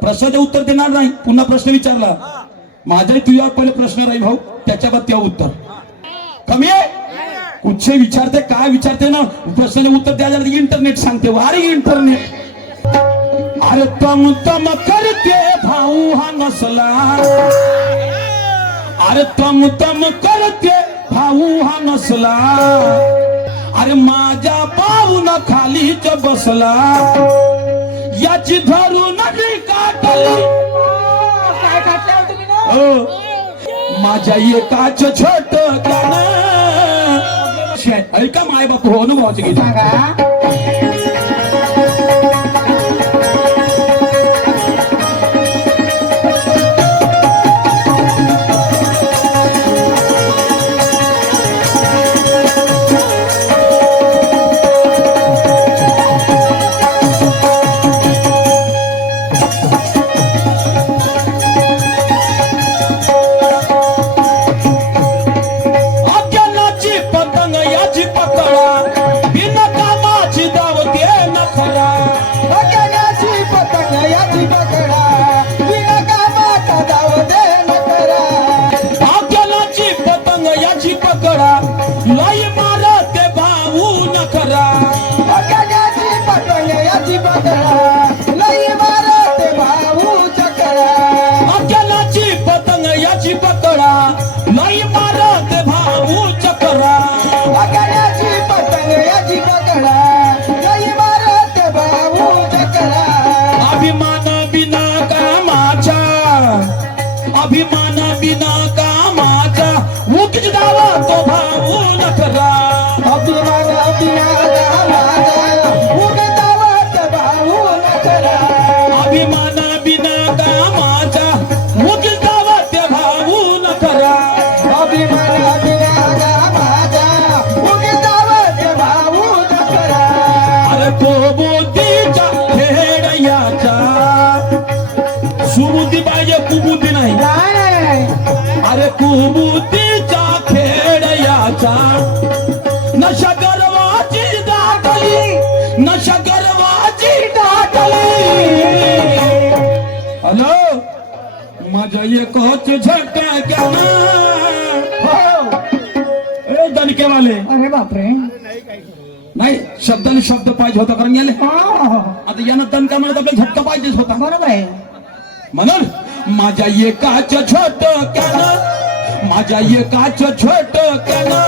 प्रश्नाचे उत्तर देणार नाही, पुन्हा प्रश्न विचारला माझ्या तुझ्यावर पहिले प्रश्न राहील भाऊ, त्याच्यावर त्या उत्तर कमी आहे. कुठचे विचारते काय विचारते ना, प्रश्नाचे उत्तर द्यायला इंटरनेट सांगते. अरे इंटरनेट, अरे तम तम करते भाऊ हा नसला, अरे तम तम करते भाऊ हा नसला, अरे माझ्या पाऊन खालीच बसला, याची धरून काटली. काय काटल्या तुम्ही ना? माझ्या एकाच छोट गाणं ऐका माय बाप हो अनुभवाचे गीत सांगा. लय मारते भाऊ नखरा, अकल्याची पतंग याची पकडा, लई मारते भाऊ चकरा. अकल्याची पतंग याची पकडा, लय मारते भाऊ चकरा. अकल्याची पतंग याची पकडा, लई मारते भाऊ चकरा. अभिमान बिना कामाचा, अभिमान बिना कामाचा उगीच डावा तो भाऊ नखरा. अभिमान बिना कामाचा उगतावत भाऊ नखरा. अभिमान बिना कामाचा उगीच डावा ते भाऊ नखरा. अभिमान बिना कामाचा उगतावत भाऊ नखरा. अरे कोबुद्धीचा खेळ याचा, सुबुद्धी पाहिजे कुबुद्धी नाही. अरे कुबुद्धीचा खेळ याचा, नशा गर्वाची दाटली, नशा गर्वाची दाटली. हॅलो, माझ्या एकच झटक्यानं ए दणकेवाले, अरे बापरे. नाही शब्दाने शब्द पाहिजे होता, कारण गेले हा, आता यानं दणका म्हणत आपल्याला झटका पाहिजेच होता. बरोबर आहे. म्हणून माझ्या एकाच छोटक्यानं, माझ्या एकाच छोटक्यानं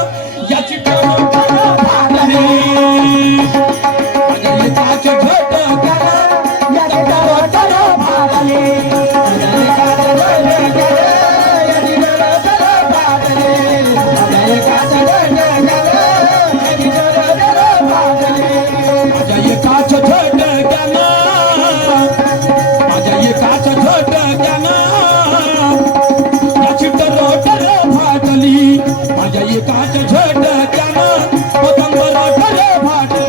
याची फाटली. माझ्या एकाच छोटक्यानं याची फाटली. माझ्या एकाच छोटक्यानं, माझ्या एकाच छोटक्यानं याची टरोटर फाटली. माझ्या एकाच झटक्यानं पतंग रोटर फाटली.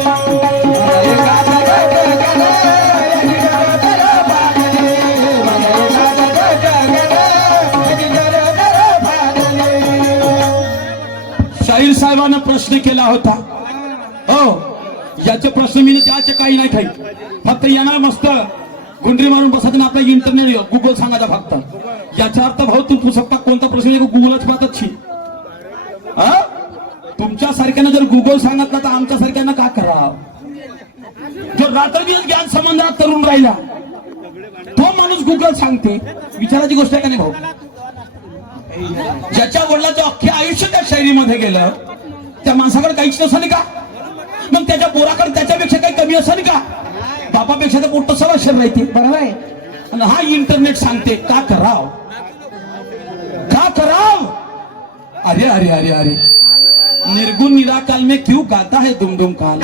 शाहीर साहेबांना प्रश्न केला होता. हो, याचे प्रश्न मी त्याचे काही नाही काही, फक्त यांना मस्त गुंडरी मारून बसायचं, आपला इंटरनेट गुगल सांगायचा फक्त. याचा अर्थ भाऊ तू स्वतः कोणता प्रश्न गुगलच पाहतच छी. तुमच्या सारख्यानं जर गुगल सांगितलं तर आमच्या सारख्यांना का करा. जो रात्रदिवस ज्ञान संबंधात तरुण राहिला तो माणूस गुगल सांगते, विचाराची गोष्ट आहे का नाही भाऊ. ज्याच्या वडिलाचं अख्खे आयुष्य त्या शायरीमध्ये गेलं, त्या माणसाकडे काहीच नसेल का. मग त्याच्या पोराकडे त्याच्यापेक्षा काही कमी असेल का. बापापेक्षा तर पोट सवाशर राहते. बरोबर आहे. आणि हा इंटरनेट सांगते का कराव, का कराव. अरे अरे अरे अरे, निर्गुण निराकाल में क्यों गाता है दुम दुम काल.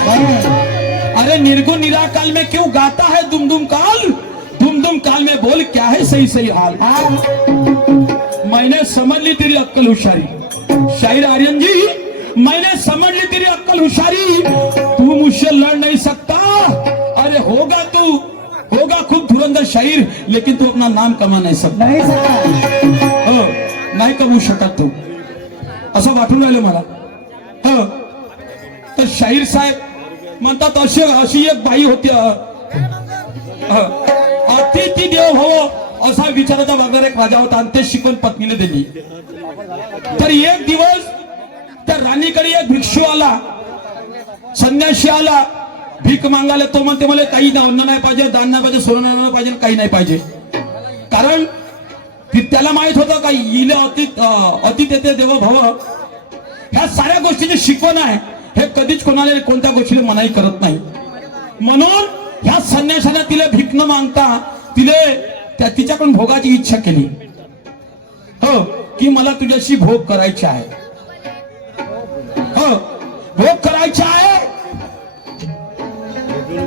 अरे निर्गुण निराकाल में क्यों गाता है दुम दुम काल. दुम दुम काल में बोल क्या है सही सही हाल. मैंने समझ ली तेरी अक्कल होशियारी. शायर आर्यन जी, मैंने समझ ली तेरी अक्कल होशियारी, तू मुझसे लड़ नहीं सकता. अरे होगा तू, होगा खूब धुरंधर शायर, लेकिन तू अपना नाम कमा नहीं सकता. नाही सका. हो, नाही कमवू शकत तू, असं वाटून राहिलं मला. हो, तर शाहीर साहेब म्हणतात अशी एक बाई होती. अतिथी देव हो असा विचाराचा वागणारा एक राजा होता आणि ते शिकवण पत्नीने दिली. तर एक दिवस त्या राणीकडे एक भिक्षू आला, संन्यासी आला, भीक मागायला. तो म्हणते मला काही अन्न नाही पाहिजे, दान नाही पाहिजे, सोनं नाही पाहिजे, काही नाही पाहिजे. कारण त्याला माहित होतं का इले अति तेथे देव भव, ह्या साऱ्या गोष्टीची शिकवण आहे. हे कधीच कोणाला कोणत्या गोष्टीला मनाई करत नाही. म्हणून ह्या संन्याशाने तिला भीक न मागता तिले तिच्याकडून भोगाची इच्छा केली. हो की मला तुझ्याशी भोग करायचे आहे, हो भोग करायचा आहे.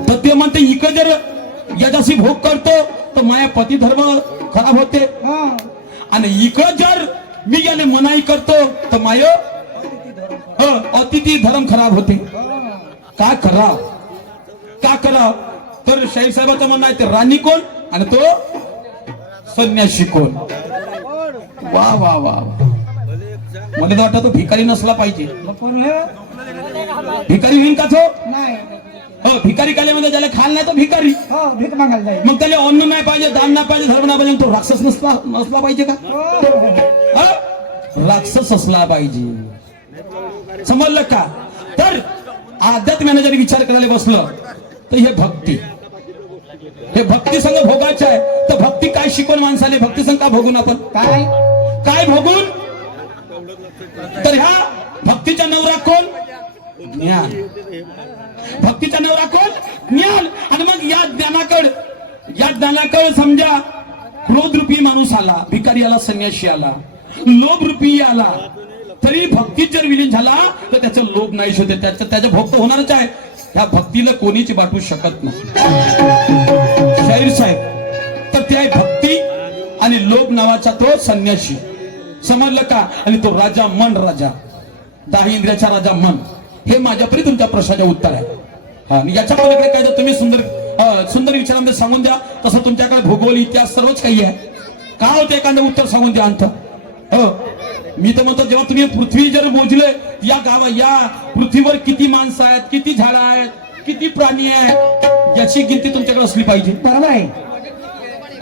तर ते म्हणते इकडे जर याच्याशी भोग करतो तर माझ्या पती धर्म खराब होते, आणि इकडे जर मी याने मनाई करतो तर माय अतिथी धर्म खराब होते. का कराव, का कराव. तर शाहीर साहेबांचं म्हणणं आहे ते राणी कोण आणि तो संन्यासी कोण. वा वा वा, मला तर वाटतं तो भिकारी नसला पाहिजे. भिकारी होईल का तो? हो भिकारी काल्यामध्ये ज्याला खाल नाही तो भिकारी. भीक मागायला जाईल. मग त्याला अन्न नाही पाहिजे, दान नाही पाहिजे, धर्म नाही पाहिजे, तो राक्षस नसला पाहिजे का? राक्षस असला पाहिजे. समजलं का? तर अध्यात्माने जरी विचार करायला बसलं तर हे भक्ती, हे भक्ती संघ भोगायचं आहे. तर भक्ती काय शिकवण माणसाले, भक्ती संघ का भोगून आपण काय काय भोगून. तर ह्या भक्तीचा नवरा कोण? ज्ञान. भक्तीचा नवरा कोण? ज्ञान. आणि मग या ज्ञानाकडे समजा क्रोध रूपी माणूस आला, भिकारी आला, संन्यासी आला, लोभ रूपी आला, तरी भक्तीत जर विलीन झाला तर त्याचा लोभ नाही होते, त्याचा भोग तर होणारच आहे. ह्या भक्तीला कोणीच वाटू शकत नाही. शाहीर साहेब तर ते आहे भक्ती आणि लोभ नावाचा तो संन्यासी. समजलं का? आणि तो राजा मन, राजा 10 इंद्रियाचा राजा मन. हे माझ्यापरी तुमच्या प्रश्नाचे उत्तर आहे. आणि याच्या पलीकडे काय तर तुम्ही सुंदर विचारांमध्ये सांगून द्या. तसं तुमच्याकडे भूगोल, इतिहास सर्वच काही आहे. का होतं एखादं उत्तर सांगून द्या अंत. हो मी तर म्हणतो जेव्हा तुम्ही पृथ्वी जर मोजले, या पृथ्वीवर किती माणसं आहेत, किती झाडं आहेत, किती प्राणी आहेत, याची गिनती तुमच्याकडे असली पाहिजे. बरोबर आहे.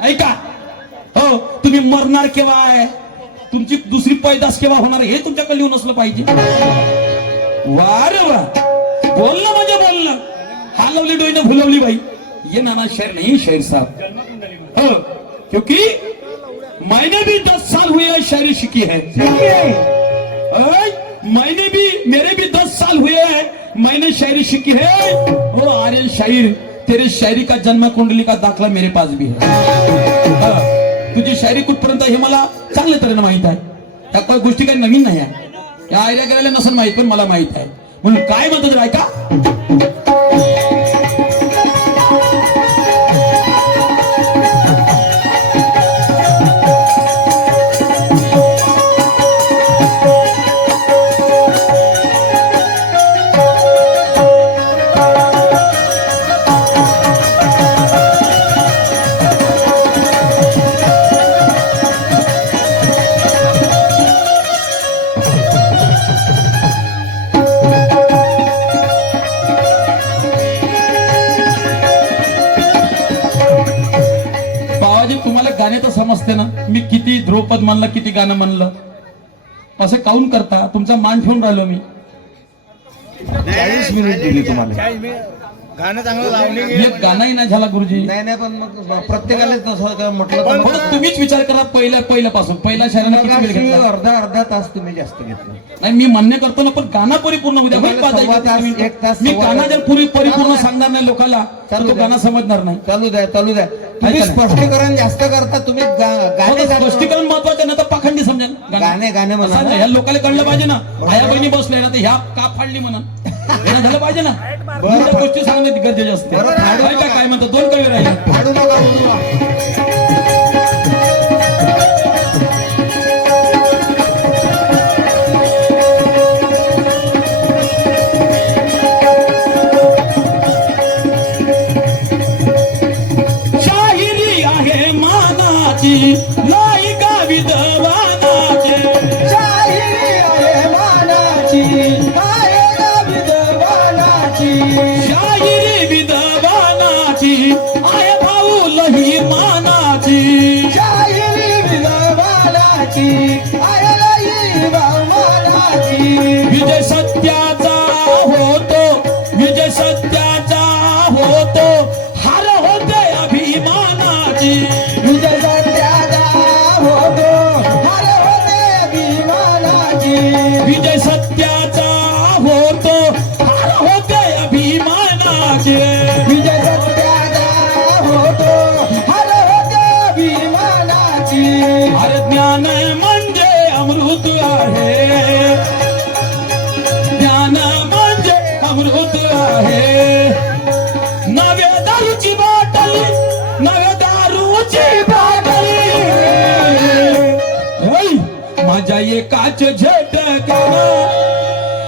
ऐका, हो तुम्ही मरणार केव्हा आहे, तुमची दुसरी पैदास केव्हा होणार हे तुमच्याकडे लिहून असलं पाहिजे. वार वा, बोलणं म्हणजे बोलणं. हालवली डोईनं भुलवली बाई, ये नाना शेर नहीं शेर साहब. हो क्योंकि मैंने भी 10 साल हुए शायरी सीखी है. मेरे भी 10 साल हुए हैं, मैंने शायरी सीखी है. वो आर्यन शायर, तेरे शायरी का जन्म कुंडली का दाखला मेरे पास भी है. तुझी शायरी कुठपर्यंत हे मला चांगल्या तऱ्हेने माहित आहे. त्या काही गोष्टी काही नवीन नाही आहे, या आयऱ्या गेलेल्या नसेल माहित, पण मला माहित आहे. म्हणून काय म्हणतात ऐका. गाणे तर समजते ना, मी किती ध्रुपद म्हणलं, किती गाणं म्हणलं, असं काऊन करता? तुमचा मान ठेवून राहिलो मी. 40 मिनिट दिली तुम्हाला. गाणं चांगलं लावणे एक गाणंही नाही झाला गुरुजी. नाही पण मग प्रत्येकाला तसं म्हटलं तर पण तुम्हीच विचार करा पहिल्यापासून पहिल्या शहराने किती वेळ घेतला. अर्धा तास तुम्ही जास्त घेतला. नाही मी मान्य करतो ना, पण गाणं परिपूर्ण उद्या एक तास मी गाणं जर परिपूर्ण सांगणार नाही लोकांना तर तो गाणं समजणार नाही. चालू द्या तुम्ही स्पष्टीकरण जास्त करता. तुम्ही गाणे स्पष्टीकरण महत्वाचं ना, तर पाखंडी समजा. गाणे म्हणा. ह्या लोकांना कळलं पाहिजे ना, आया बहिणी बसले ना तर ह्या का फाडली म्हणून झालं पाहिजे ना. गोष्टी सांगण्यात गरजेचे असते. काय म्हणतात, 2 कवी राहिले. फाडू नका. शाहिरी आहे मानाची, लायका विद्वानाची. शाहिरी आहे मानाची, लायका विद्वानाची. शाहिरी विद्वानाची आहे भाऊ लही मान. मानाची आयलाई बहुमानाची विजय सत्याचा होतो, विजय सत्याचा होतो, हार होते अभिमानाची. विजय सत्याचा होतो हर होते अभिमानाची विजय सत्याचा होतो, हार होते अभिमानाची. विजय सत्याचा होतो हर होते अभिमानाची अरे ज्ञान म्हणजे अमृत आहे, ज्ञान म्हणजे अमृत आहे. नव्या दारूची बाटली, नव्या दारूची बाटली. ओय, माझ्या एकाच झटकाना,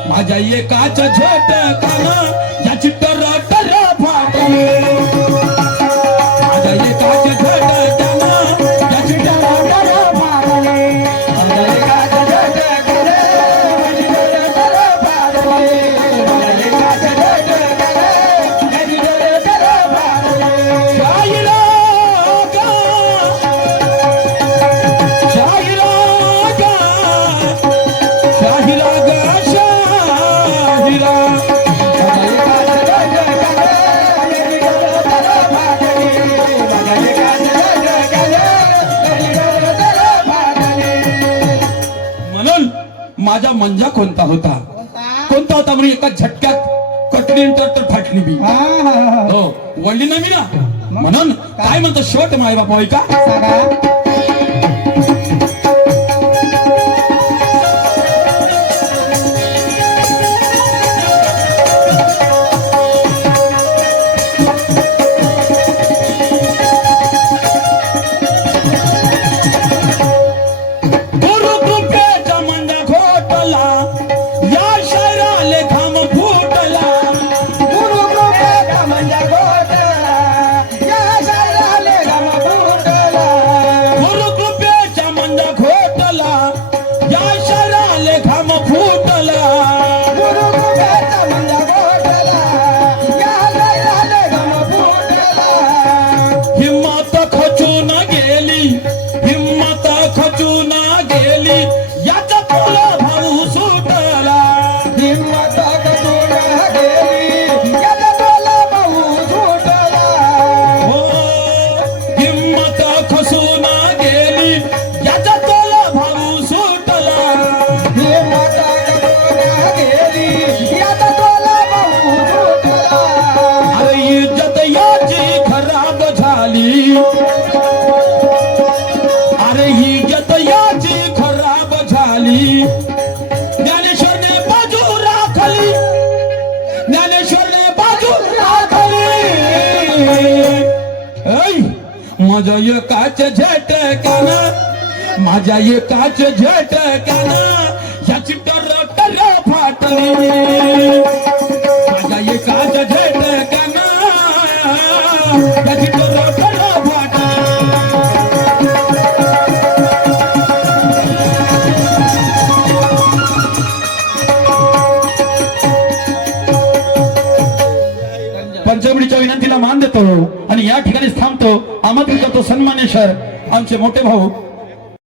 माझ्या एकाच झटकाना याची टर टर फाटली. माझ्या एकाच झटकाना याची टर टर फाटली. माझ्या एकाच झटक्याने माझी डर फाटली माझ्या एकाच झटक्याने माझी डर फाटली शाहिरा गा, शाहिरा गा, शाहिरा गा, शाहिरा. म्हणून माझा मंजा कोणता होता, कोणता होता म्हणून एका झटक्यात कटली तर फाटली बी. हो, वळली नाही मी ना. म्हणून काय म्हणतो शेवट माय बापा होय का. गुरु कृपेचा मंजा घोटला, या शहराले घाम फुटला. गुरु कृपेचा मंजा घोटला या शहराले घाम फुटला गुरु कृपेचा मंजा घोटला, या शहराले घाम फुटला. गुरु कृपेचा मंजा घोटला या शहराले घाम फुटला हिम्मत खचून गेली, हिम्मत खचून गेली, याचा तुला भाऊ सुटला. हिम्मत करून गेली याचा तोला भाऊ सुटला हो, हिम्मत खचून गेली, याचा तुला भाऊ सुटला. हिम्मत करून गेली याचा तोला भाऊ सुटला अरे इज्जत याची खराब झाली, अरे इज्जत याची खराब झाली. ज्ञानेश्वरने बाजू राखली, ज्ञानेश्वरने बाजू राखली. ऐ, माझ्या एकाच झटक्यानं, माझ्या एकाच झटक्यानं याची टर टर फाटली. माझ्या एकाच झटक्यानं याची टर टर फाटली. पंचवडीच्या विनंतीला मान देतो आणि या ठिकाणी थांबतो. आमंत्रित करतो सन्मान्य सर आमचे मोठे भाऊ